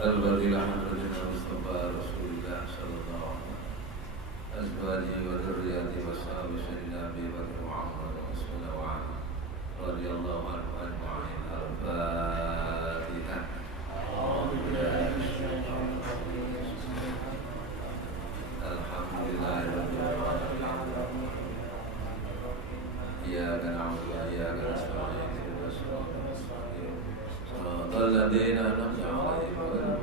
Al-Fatilah Muhammadina Mustafa Rasulullah Sallallahu Alaihi Azwaji wa dhurriyati wa sahabi Sayyidina Abi Bakr Muhammad wa Rasulullah wa ala radiyallahu anhu ajma'in. Al-Fatihah. Alhamdulillah Iyyaka na'budu wa iyyaka nasta'in ihdinas siratal mustaqim siratal ladzina an'amta 'alaihim ghairil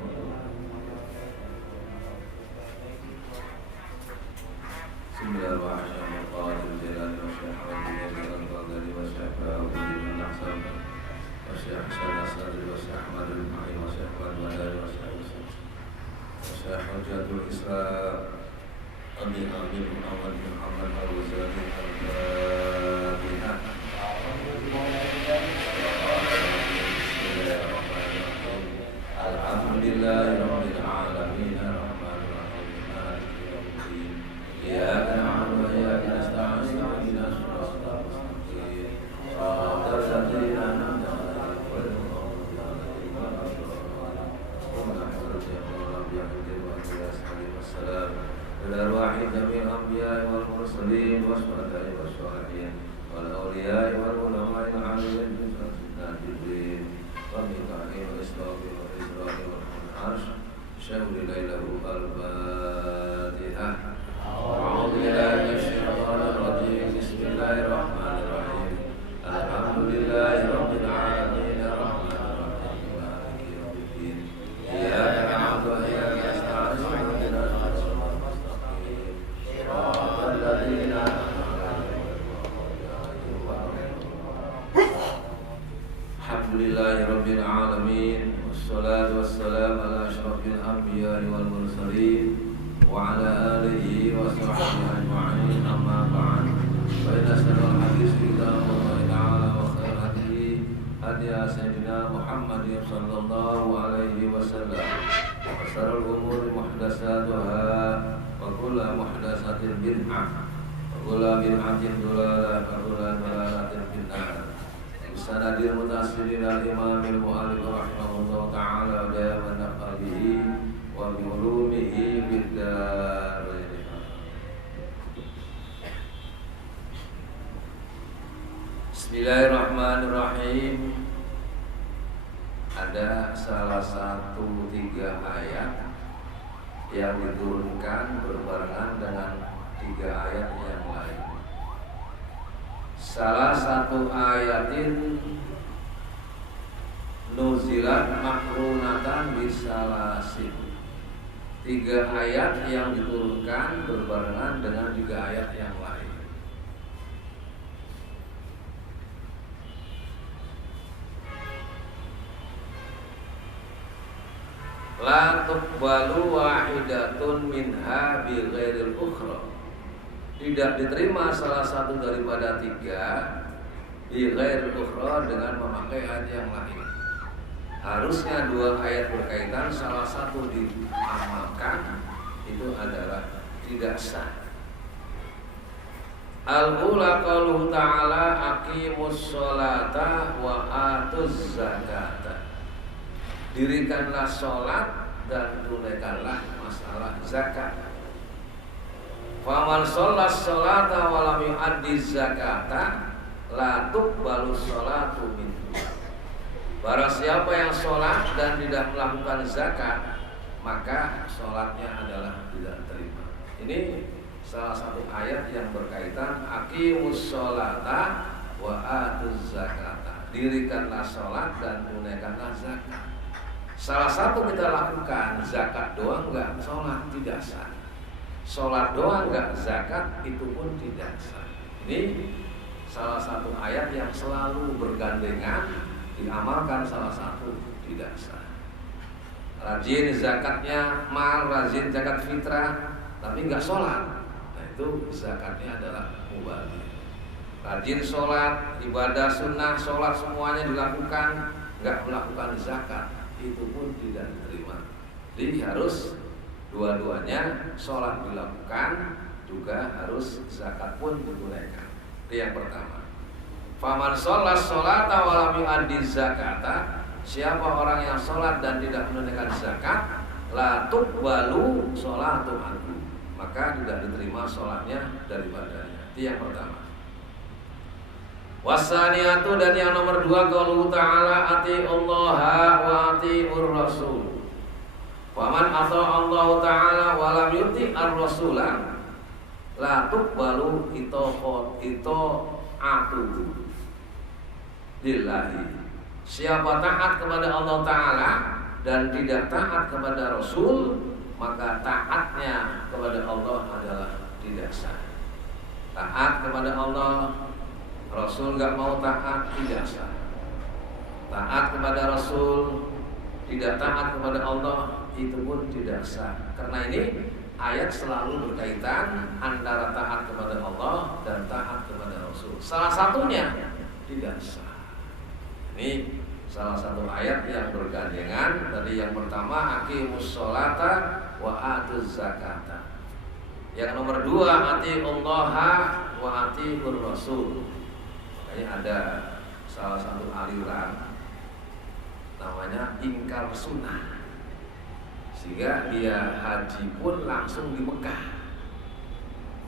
Alhamdulillahirabbil alamin arrahmanir rahim maliki yaumiddin iyyaka na'budu wa iyyaka nasta'in ihdinas siratal mustaqim siratal ladzina an'amta 'alaihim ghairil maghdubi 'alaihim waladdallin. Ila arwahil jami'il anbiya'i wal mursalin wasyuhada'i wasyuhadin wal awliya'i wal ulama'i wal 'alimin bi Jibril wa Mika'il wa Israfil wa Isra'il wa Arsh syahri lailahu al-Fatihah. A'udzu billahi minasyaitonir rajim. Bismillahirrahmanirrahim. Alhamdulillahirabbil alamin arrahmanir rahim maliki yaumiddin iyyaka na'budu wa iyyaka nasta'in ihdinas siratal mustaqim siratal ladzina an'amta 'alaihim. Alhamdulillahirabbil alamin. Wassalatu wassalamu ala asyrafil anbiya'i wal mursalin wa ala alihi wa sahbihi ajma'in. Amma ba'd. Fa inna asdaqal hadits kitabullahi ta'ala wa khairal hadi sayyidina Muhammadin sallallahu alaihi wasallam. Wa syarrul umuri muhdatsatuha wa kullu muhdatsatin bid'ah wa kullu bid'atin dhalalah wa kullu dhalalatin finnar. Sanadil mutasilin al-imamil mu'alif rahimahullah ta'ala wa dayaman naf'alihi wa bi'ulumihi bid-darain. Bismillahirrahmanirrahim. Ada salah satu 3 ayat yang diturunkan berbarengan dengan 3 ayat yang lain. Salah satu ayatin nuzilat makrunatan bisalasin. 3 ayat yang diturunkan berbarengan dengan 3 ayat yang lain. La tuqbalu wahidatun minha bi ghairil ukhra. Tidak diterima salah satu daripada 3 bi ghairil ukhra dengan memakai ayat yang lain. Harusnya 2 ayat berkaitan, salah satu diamalkan, itu adalah tidak sah. Al-ula qauluhu ta'ala aqimus sholata wa atuz zakata. Dirikanlah sholat dan tunaikanlah masalah zakat. Faman sholat sholata wa lam yu'addi zakata la tuqbalu sholatu minhu. Barang siapa yang sholat dan tidak melakukan zakat, maka sholatnya adalah tidak terima. Ini salah satu ayat yang berkaitan aqimus sholata wa atuz zakata. Dirikanlah sholat dan tunaikanlah zakat. Salah satu kita lakukan, zakat doang enggak, sholat tidak sah. Sholat doang enggak, zakat itu pun tidak sah. Ini salah satu ayat yang selalu bergandengan, diamalkan salah satu tidak sah. Rajin zakatnya mal, rajin zakat fitrah, tapi enggak sholat, nah itu zakatnya adalah mubazir. Rajin sholat, ibadah sunnah, sholat semuanya dilakukan, enggak melakukan zakat, itu pun tidak diterima. Jadi harus dua-duanya, sholat dilakukan, juga harus zakat pun ditunaikan. Itu yang pertama. Faman sholat sholata wa lam yu'addi zakata. siapa orang yang sholat dan tidak menunaikan zakat, la tuqbalu sholatu anhu, maka tidak diterima sholatnya daripadanya. Itu yang pertama. Wasaniyatu, dan yang nomor 2, qauluhu ta'ala atiullaha wa atiur rasul. Wa man ata'a Allah ta'ala wa lam yuti ar-rasula la tuqbalu itu'atu lillahi. Siapa taat kepada Allah Ta'ala dan tidak taat kepada Rasul, maka taatnya kepada Allah adalah tidak sah. Taat kepada Allah, Rasul gak mau taat, tidak sah. Taat kepada Rasul, tidak taat kepada Allah, itu pun tidak sah. Karena ini ayat selalu berkaitan antara taat kepada Allah dan taat kepada Rasul. Salah satunya tidak sah. Ini salah satu ayat yang bergandengan. Tadi yang pertama aqimus sholata wa atuz zakata. Yang nomor 2 atiullaha wa atiur rasul. Makanya ada salah satu aliran namanya ingkar sunnah, sehingga dia haji pun langsung di Mekah.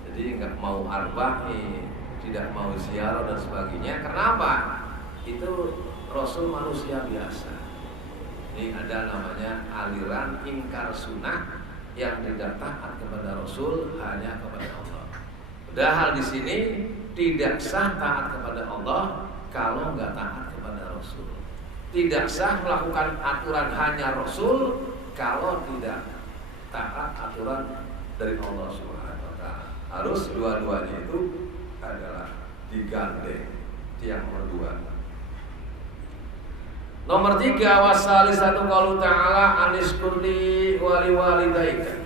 Jadi nggak mau arba'in, tidak mau ziarah dan sebagainya. Kenapa? Itu Rasul manusia biasa. Ini ada namanya aliran ingkar sunnah yang tidak taat kepada Rasul, hanya kepada Allah. Padahal di sini tidak sah taat kepada Allah kalau nggak taat kepada Rasul. Tidak sah melakukan aturan hanya Rasul kalau tidak taat aturan dari Allah Subhanahu wa Ta'ala. Harus dua-duanya itu adalah digandeng. Itu yang nomor 2. Nomor 3, wasalisatu qaulu ta'ala aniskurli wali walidaika.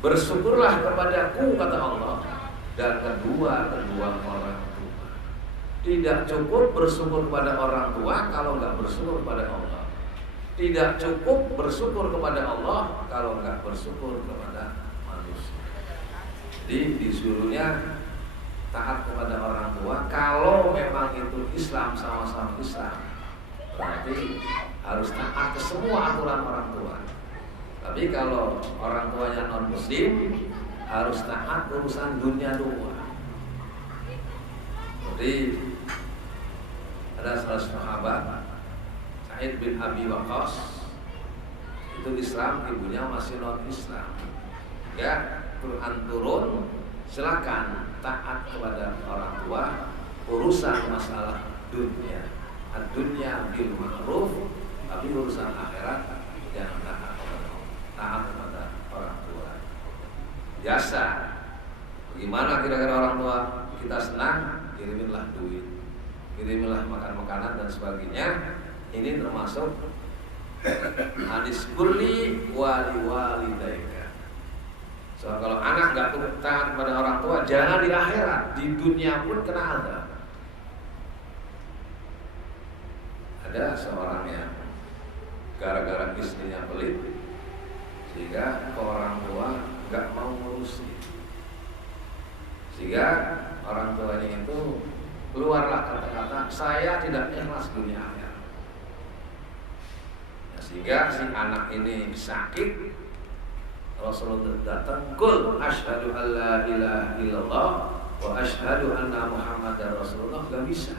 Bersyukurlah kepadaku, kata Allah, dan kedua orang tua. Tidak cukup bersyukur kepada orang tua kalau nggak bersyukur kepada Allah. Tidak cukup bersyukur kepada Allah kalau nggak bersyukur kepada manusia. Jadi disuruhnya taat kepada orang tua kalau memang itu Islam, sama-sama Islam. Berarti harus taat ke semua aturan orang tua. Tapi kalau orang tuanya non muslim, harus taat urusan dunia doang. Jadi ada salah sahabat Sa'id bin Abi Waqqas, itu Islam, ibunya masih non Islam. Ya, Quran turun, silakan taat kepada orang tua, urusan masalah dunia. Dunia bil ma'ruf, tapi urusan akhirat jangan taat kepada orang tua. Biasa. Bagaimana kira-kira orang tua kita senang, kiriminlah duit, kiriminlah makan-makanan dan sebagainya. Ini termasuk hadis kurli wali walidaika. So kalau anak nggak taat kepada orang tua, jangan di akhirat, di dunia pun kena azab. Ada seorang yang gara-gara istrinya pelit, sehingga ke orang tua nggak mau ngurusin, sehingga orang tuanya itu keluarlah kata-kata, saya tidak ikhlas dunia akhirat. Ya, sehingga si anak ini sakit, Rasulullah datang, kul asyhadu an la ilaha illallah wa asyhadu anna Muhammadar Rasulullah. Gak bisa.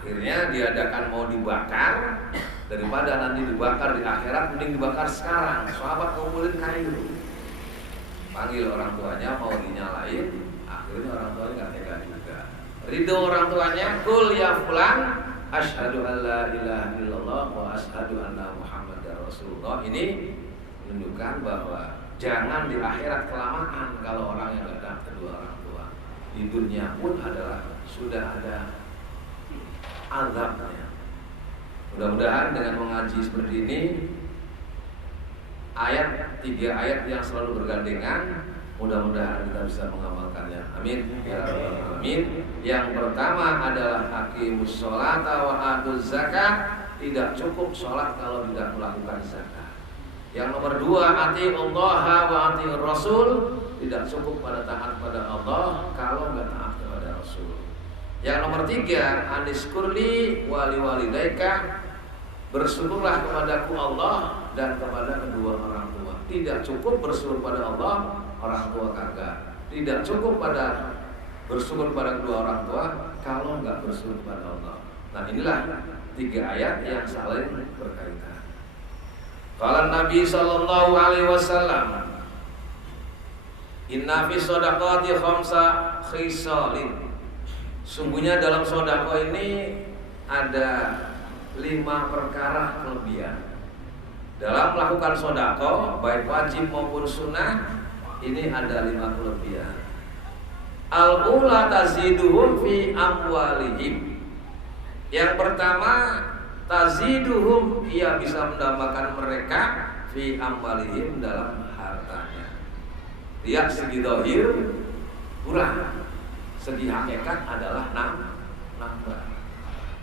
Akhirnya diadakan mau dibakar, daripada nanti dibakar di akhirat, mending dibakar sekarang. Sahabat kumpulin kayu, panggil orang tuanya mau dinyalain. Akhirnya orang tuanya nggak tega juga. Ridho orang tuanya, kul ya fulan asyhadu an la ilaha illallah wa asyhadu anna Muhammadar Rasulullah. Ini menunjukkan bahwa jangan di akhirat kelamaan kalau orang yang nggak taat kedua orang tua. Di dunia pun adalah sudah ada azabnya. Mudah-mudahan dengan mengaji seperti ini, tiga ayat yang selalu bergandengan, mudah-mudahan kita bisa mengamalkannya. Amin ya rabbal alamin. Yang pertama adalah aqimus sholata wa atuz zakat. Tidak cukup sholat kalau tidak melakukan zakat. Yang nomor 2, atiullaha wa atiur rasul. Tidak cukup pada taat pada Allah kalau nggak taat kepada Rasul. Yang nomor 3, aniskurli wali walidaika, bersyukurlah kepadaku Allah dan kepada kedua orang tua. Tidak cukup bersyukur pada Allah, orang tua kagak. Tidak cukup pada bersyukur pada kedua orang tua kalau nggak bersyukur pada Allah. Nah, inilah 3 ayat yang saling berkaitan. Qala Nabi sallallahu alaihi wasallam, inna fi shadaqati khamsa khisalin. Sungguhnya dalam sedekah ini ada 5 perkara kelebihan. Dalam melakukan sedekah baik wajib maupun sunnah, ini ada 5 kelebihan. Al-ula taziduhum fi amwalihim. Yang pertama, taziduhum, ia bisa menambahkan mereka fi amwalihim, dalam hartanya. Lihat segi zahir kurang, segi hakikat adalah nambah.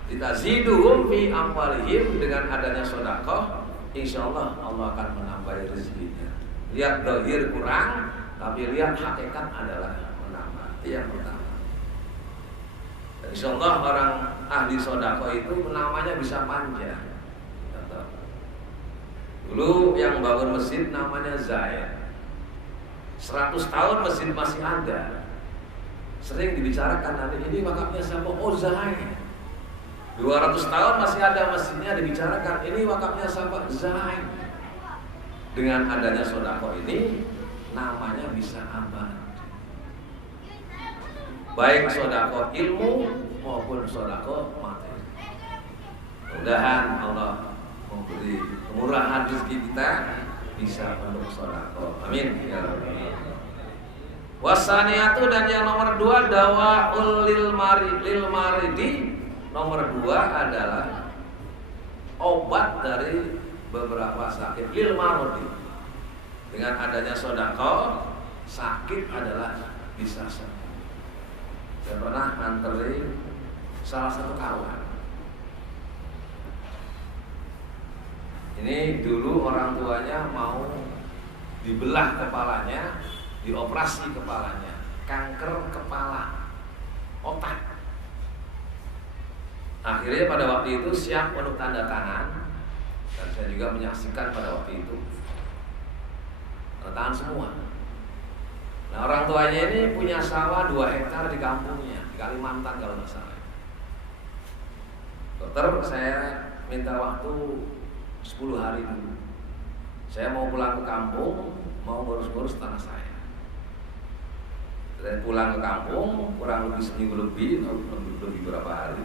Taziduhum fi amwalihim, dengan adanya sedekah insyaallah Allah akan menambah rezekinya. Lihat zahir kurang, tapi lihat hakikat adalah menambah. Itu yang pertama. Insyaallah orang ahli sedekah itu namanya bisa panjang. Dulu yang bangun masjid namanya Zaid. 100 tahun masjid masih ada. Sering dibicarakan nanti ini wakafnya siapa? Oh, Zaid. 200 tahun masih ada masjidnya, dibicarakan ini wakafnya siapa? Zaid. Dengan adanya sedekah ini namanya bisa abadi. Baik sedekah ilmu maupun sedekah materi. Mudah-mudahan Allah memberi kemurahan rezeki kita bisa untuk sedekah. Amin ya rabbal. Wasaniyatu, dan yang nomor 2, dawaul lil maridi. Nomor 2 adalah obat dari beberapa sakit. Lil maridi, dengan adanya sedekah sakit adalah bisa sembuh. Saya pernah nganterin salah satu kawan. Ini dulu orang tuanya mau dibelah kepalanya, dioperasi kepalanya, kanker kepala otak. Akhirnya pada waktu itu siap untuk tanda tangan, dan saya juga menyaksikan pada waktu itu tanda tangan semua. Nah, orang tuanya ini punya sawah 2 hektar di kampungnya, di Kalimantan kalau nggak salah. Dokter, saya minta waktu 10 hari dulu. Saya mau pulang ke kampung, mau ngurus-ngurus tanah saya. Saya pulang ke kampung kurang lebih seminggu lebih berapa hari.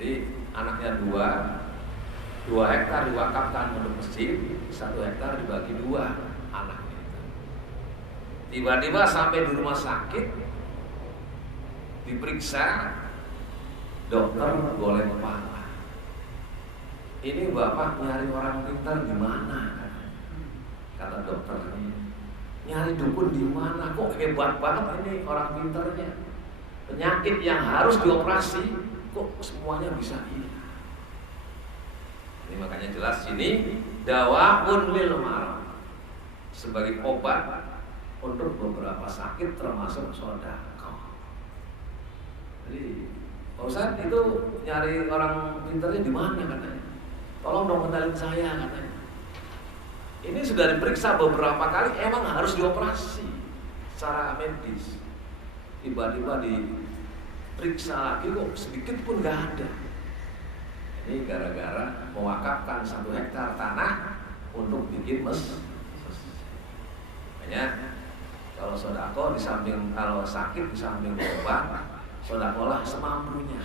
Jadi anaknya 2 hektar diwakafkan untuk masjid, 1 hektar dibagi 2 anaknya. Tiba-tiba sampai di rumah sakit, diperiksa, dokter boleh kepala. Ini bapak nyari orang pintar di mana? Kata dokter ini, nyari dukun di mana? Kok hebat banget ini orang pintarnya. Penyakit yang harus dioperasi kok semuanya bisa hilang. Ini makanya jelas sini dawaun lil marad, sebagai obat untuk beberapa sakit termasuk sedekah. Jadi Pak Ustaz itu nyari orang pintarnya di mana katanya? Tolong dong kenalin saya katanya. Ini sudah diperiksa beberapa kali, emang harus dioperasi secara medis. Tiba-tiba diperiksa lagi kok sedikit pun nggak ada. Ini gara-gara mewakafkan 1 hektar tanah untuk bikin masjid. Makanya kalau sedekah di samping, kalau sakit di samping obat, sedekahlah semampunya.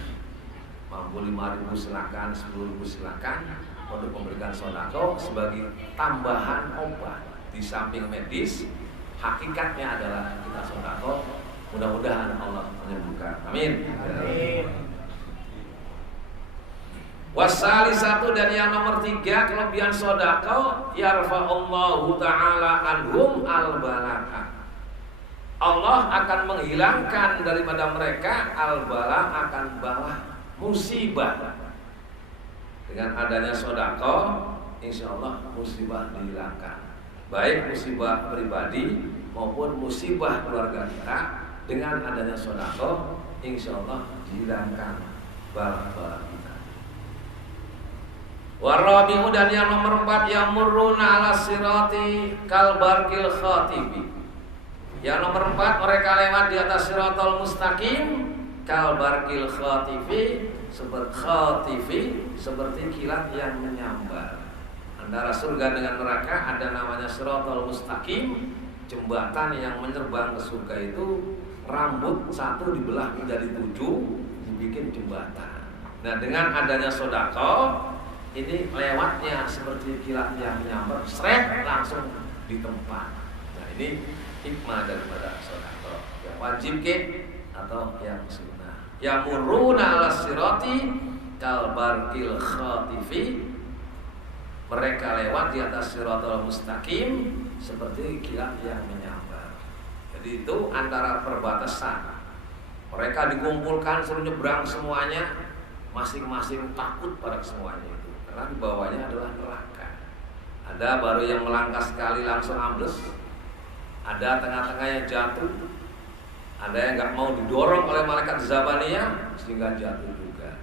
Mampu 5.000 silakan, 10.000 silakan untuk memberikan sedekah sebagai tambahan obat di samping medis. Hakikatnya adalah kita sedekah. Mudah-mudahan Allah menyembuhkan. Amin. Wasalisatu, dan yang nomor 3 kelebihan sedekah, yarfa'allahu ta'ala anhum al-balaka. Allah akan menghilangkan daripada mereka al-bala, akan bala, musibah. Dengan adanya sedekah, insyaallah musibah dihilangkan. Baik musibah pribadi maupun musibah keluarga kita, dengan adanya sedekah insya Allah dihilangkan bala-bala kita. Warabi'u, dan yang nomor 4, yamurruna ala sirati kalbarkil khatibi. Yang nomor 4, mereka lewat di atas siratal mustaqim kalbarkil khatibi, seperti kilat yang menyambar. Antara surga dengan neraka ada namanya siratal mustaqim, jembatan yang menyerang ke surga itu rambut satu dibelah menjadi 7, dibikin jembatan. Nah, dengan adanya sedekah ini lewatnya seperti kilat yang menyambar, seret langsung di tempat. Nah, ini hikmah daripada sedekah, yang wajib atau yang sunnah. Yamurruna ala sirati kalbarkil khatifi, mereka lewat di atas siratal mustaqim seperti kilat yang menyambar. Jadi itu antara perbatasan. Mereka dikumpulkan suruh nyebrang semuanya, masing-masing takut pada semuanya itu, karena di bawahnya adalah neraka. Ada baru yang melangkah sekali langsung ambles, ada tengah-tengah yang jatuh, ada yang nggak mau didorong oleh malaikat zabaniyah sehingga jatuh juga.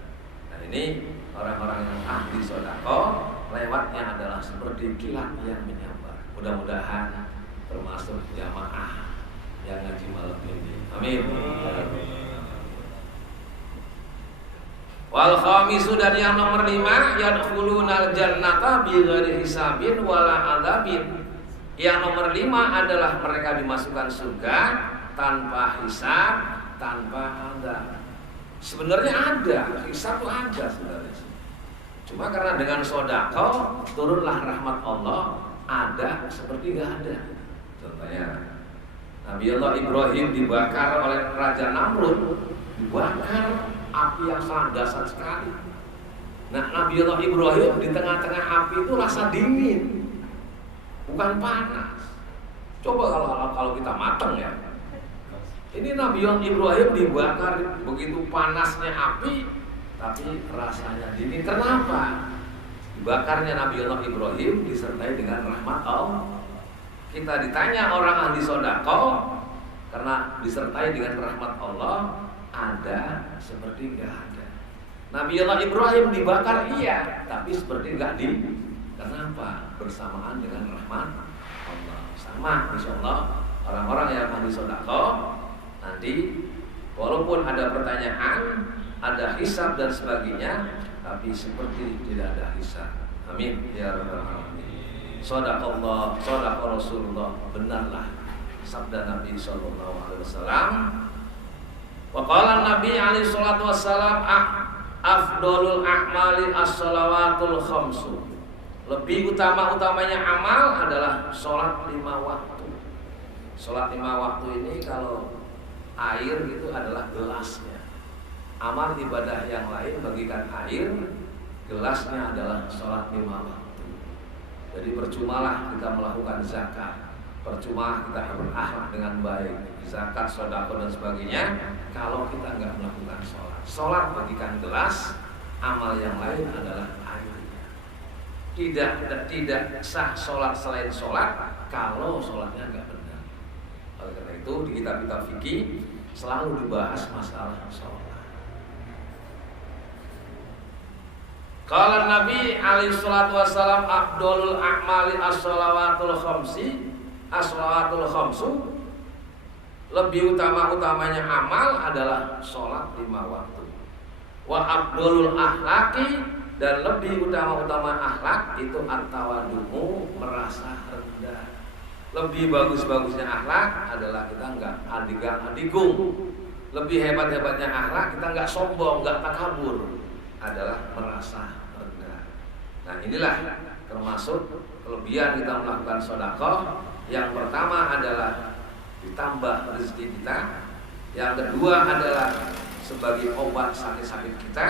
Nah, ini orang-orang yang ahli sedekah lewatnya adalah seperti kilat yang menyambar. Mudah-mudahan termasuk jamaah yang ngaji malam ini. Amin. Wal khamisu, dan yang nomor 5, yadkhulunal jannata bighairi hisabin wala adzabin. Yang nomor 5 adalah mereka dimasukkan surga tanpa hisab, tanpa adzab. Sebenarnya ada, hisab itu ada sebenarnya. Cuma karena dengan sedekah turunlah rahmat Allah, ada seperti nggak ada. Contohnya Nabi Allah Ibrahim dibakar oleh Raja Namrud, dibakar api yang sangat dahsyat sekali. Nah, Nabi Allah Ibrahim di tengah-tengah api itu rasa dingin, bukan panas. Coba kalau kita mateng ya. Ini Nabi Allah Ibrahim dibakar begitu panasnya api, tapi rasanya dingin. Kenapa? Dibakarnya Nabi Allah Ibrahim disertai dengan rahmat Allah. Kita ditanya orang ahli sedekah, karena disertai dengan rahmat Allah, ada seperti enggak ada. Nabi Allah Ibrahim dibakar iya, tapi seperti enggak di. Kenapa? Bersamaan dengan rahmat Allah. Sama insyaallah orang-orang yang ahli sedekah nanti walaupun ada pertanyaan, ada hisab dan sebagainya, tapi seperti tidak ada hisab. Amin ya rabbal alamin. Shadaqallah, shadaqa Rasulullah, benarlah sabda Nabi sallallahu alaihi wasallam. Wa qala Nabi alaihi salatu wasallam, afdalul a'mali as-shalawatul khamsu. Lebih utama-utamanya amal adalah sholat 5 waktu. Sholat 5 waktu ini kalau air itu adalah gelasnya. Amal ibadah yang lain bagikan air, gelasnya adalah sholat 5 waktu. Jadi percumalah kita melakukan zakat, percuma kita berakhlak dengan baik, zakat, sedekah dan sebagainya, kalau kita nggak melakukan sholat. Sholat bagikan gelas, amal yang lain adalah airnya. Tidak sah sholat selain sholat kalau sholatnya nggak benar. Oleh karena itu di kitab-kitab fikih selalu dibahas masalah sholat. Kalau Nabi alaihi salatu wasallam, afdalul a'mali as-shalawatul khamsu, lebih utama-utamanya amal adalah sholat 5 waktu. Wa afdalul akhlaqi, dan lebih utama-utama akhlak itu at-tawadu'u, merasa rendah. Lebih bagus-bagusnya akhlak adalah kita enggak adigung. Lebih hebat-hebatnya akhlak kita enggak sombong, enggak takabur, adalah merasa rendah. Nah, inilah termasuk kelebihan kita melakukan sedekah. Yang pertama adalah ditambah rezeki kita. Yang kedua adalah sebagai obat sakit-sakit kita.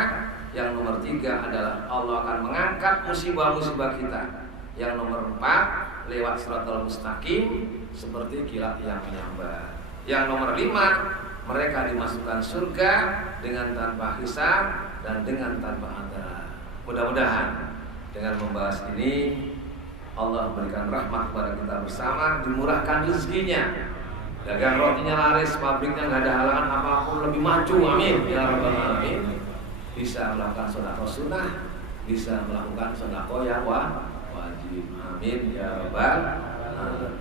Yang nomor 3 adalah Allah akan mengangkat musibah-musibah kita. Yang nomor 4 lewat siratal mustaqim seperti kilat yang menyambar. Yang nomor 5 mereka dimasukkan surga dengan tanpa hisab dan dengan tanpa adzab. Mudah-mudahan dengan membahas ini Allah memberikan rahmat kepada kita bersama, dimurahkan rezekinya, Dagang rotinya laris, pabriknya nggak ada halangan apapun, lebih maju, amin ya rabbal alamin. Bisa melakukan sedekah sunnah, bisa melakukan sedekah yang wajib, amin ya rabbal alamin.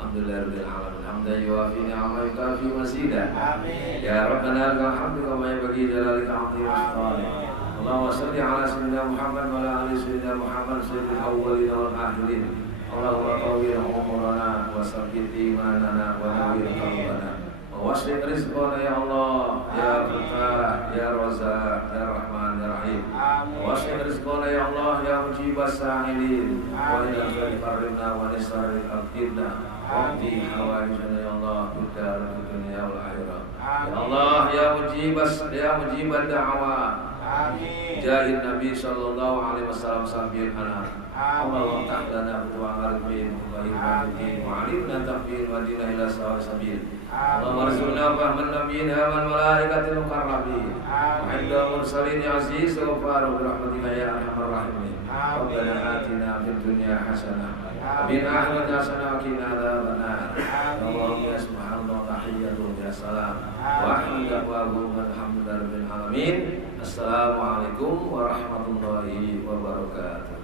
Alhamdulillahirabbil alamin. Hamdan yuwafi ni'amahu yukafi mazidah. Amin. Ya Rabbana lakal hamdu kama yanbaghi lijalalika 'azimi sultanik. Allahumma shalli ala sayyidina Muhammad wa ala ali sayyidina Muhammad sayyidil awwalin wal akhirin. Allahumma tawwil umurana wa sabbit imanana wa nawwir qalbana wa wasi' rizqana ya Allah ya Fattah ya Razzaq ya Rahman ya Rahim. Wa wasi' rizqana ya Allah ya mujibas sa'ilin wa ila karimna wa nisaril aqidna wa bi hawaijana ya Allah bidar dunya wal akhirah. Ya Allah ya mujibad da'awat. Amin. Jahid Nabi sallallahu alaihi wasallam sabil anam. Allahumma tahdana wa arifin wa imanin wa alimna tafil wa dina ila sabil. Allahumma arzuqna fahman nabiyina wal malaikatil muqarrabin. Wa inda mursalin ya aziz wa faru bi rahmatika ya arhamar rahimin. Rabbana atina fid dunya hasanah wa fil akhirati hasanah wa qina adzabannar. Allahumma subhanallahi wa tahiyyatuhu ya salam. Wa hamdahu alhamdulillahi alamin. Assalamualaikum warahmatullahi wabarakatuh.